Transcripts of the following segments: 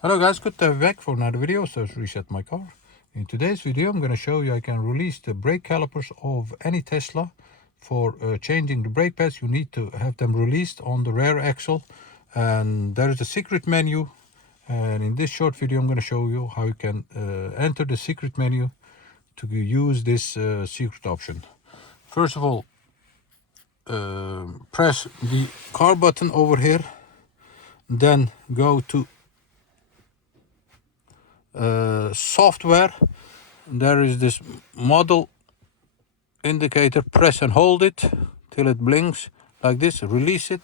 Hello guys, good to have you back for another video. So let's reset my car. In today's video I'm going to show you I can release the brake calipers of any Tesla. For changing the brake pads you need to have them released on the rear axle, and there is a secret menu, and in this short video I'm going to show you how you can enter the secret menu to use this secret option. First of all, press the car button over here, then go to software. There is this model indicator. Press and hold it till it blinks like this, release it,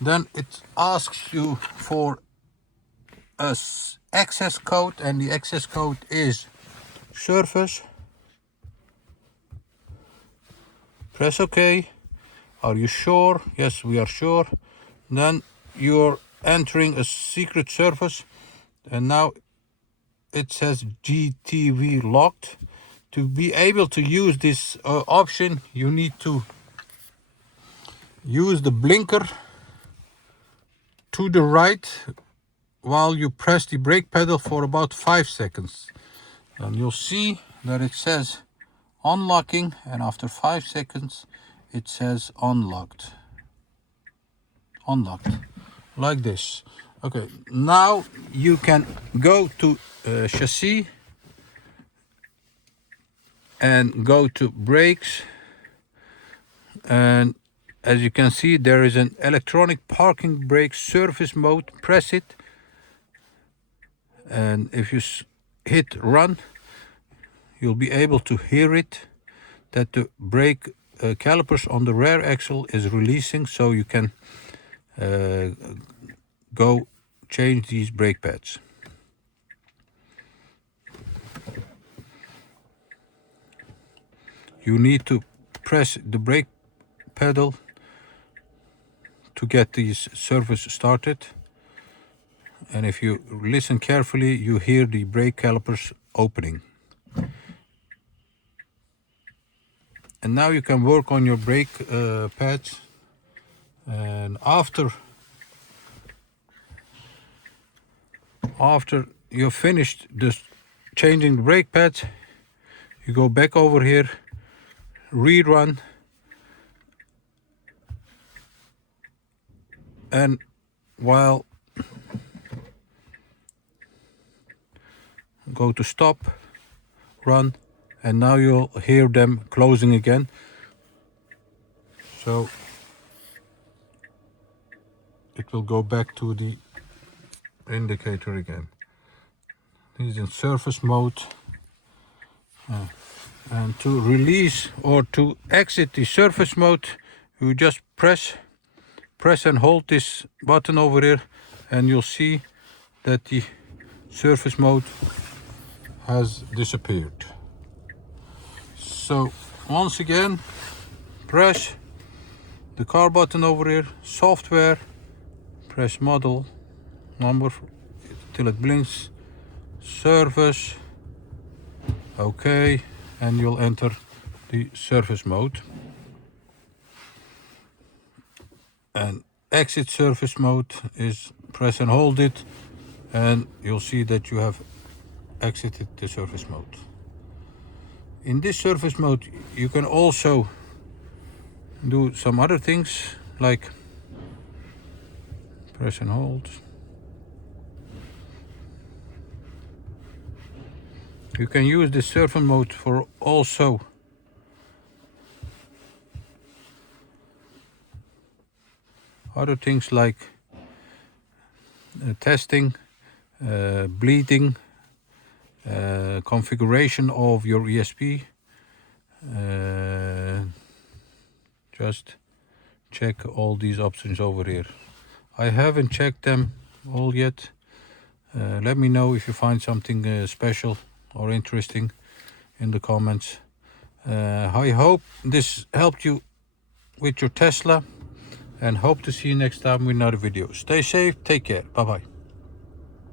then it asks you for a access code, and the access code is service. Press OK. Are you sure? Yes, we are sure. Then you're entering a secret service, and now it says GTV locked. To be able to use this option, you need to use the blinker to the right while you press the brake pedal for about 5 seconds. And you'll see that it says unlocking, and after 5 seconds it says unlocked. Unlocked, like this. Okay, now you can go to chassis and go to brakes, and as you can see there is an electronic parking brake service mode. Press it, and if you hit run you'll be able to hear it that the brake calipers on the rear axle is releasing, so you can go change these brake pads. You need to press the brake pedal to get this service started, and if you listen carefully you hear the brake calipers opening. And now you can work on your brake pads, and after you've finished changing the brake pads, you go back over here, rerun, and while go to stop, run, and now you'll hear them closing again. So it will go back to the indicator again. This is in surface mode. And to release or to exit the surface mode, you just press and hold this button over here, and you'll see that the surface mode has disappeared. So once again, press the car button over here, software, press model number till it blinks, service, OK, and you'll enter the service mode. And exit service mode is press and hold it, and you'll see that you have exited the service mode. In this service mode you can also do some other things, like press and hold. You can use this service mode for also other things like testing, bleeding, configuration of your ESP. Just check all these options over here. I haven't checked them all yet. Let me know if you find something special or interesting in the comments. I hope this helped you with your Tesla, and hope to see you next time with another video. Stay safe, take care, bye bye.